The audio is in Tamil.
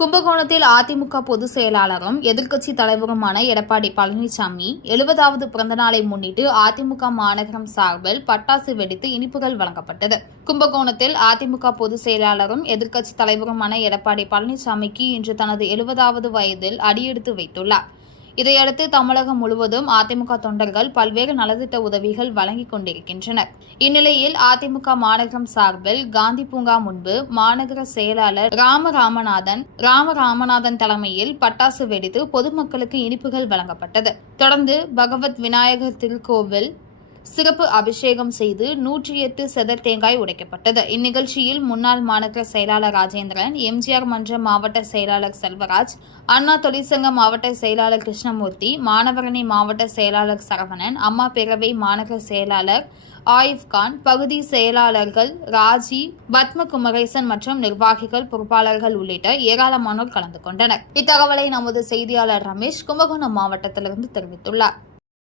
கும்பகோணத்தில் அதிமுக பொதுச் செயலாளரும் எதிர்க்கட்சி தலைவருமான எடப்பாடி பழனிசாமி எழுபதாவது பிறந்தநாளை முன்னிட்டு அதிமுக மாநகரம் சார்பில் பட்டாசு வெடித்து இனிப்புகள் வழங்கப்பட்டது. கும்பகோணத்தில் அதிமுக பொதுச் செயலாளரும் எதிர்க்கட்சித் தலைவருமான எடப்பாடி பழனிசாமிக்கு இன்று தனது எழுபதாவது வயதில் அடியெடுத்து வைத்துள்ளார். இதையடுத்து தமிழகம் முழுவதும் அதிமுக தொண்டர்கள் பல்வேறு நலத்திட்ட உதவிகள் வழங்கிக் கொண்டிருக்கின்றனர். இந்நிலையில் அதிமுக மாநகரம் சார்பில் காந்தி பூங்கா முன்பு மாநகர செயலாளர் ராம ராமநாதன் ராம ராமநாதன் தலைமையில் பட்டாசு வெடித்து பொதுமக்களுக்கு இனிப்புகள் வழங்கப்பட்டது. தொடர்ந்து பகவத் விநாயகர் திருக்கோவில் சிறப்பு அபிஷேகம் செய்து நூற்றி எட்டு செதர் தேங்காய் உடைக்கப்பட்டது. இந்நிகழ்ச்சியில் முன்னாள் மாநகர செயலாளர் ராஜேந்திரன் எம்ஜிஆர் மன்ற மாவட்ட செயலாளர் செல்வராஜ் அண்ணா தொழிற்சங்க மாவட்ட செயலாளர் கிருஷ்ணமூர்த்தி மாணவரணி மாவட்ட செயலாளர் சரவணன் அம்மா பேரவை மாநகர செயலாளர் ஆயிஃப் கான் பகுதி செயலாளர்கள் ராஜி பத்ம குமரேசன் மற்றும் நிர்வாகிகள் பொறுப்பாளர்கள் உள்ளிட்ட ஏராளமானோர் கலந்து கொண்டனர். இத்தகவலை நமது செய்தியாளர் ரமேஷ் கும்பகோணம் மாவட்டத்திலிருந்து தெரிவித்துள்ளார்.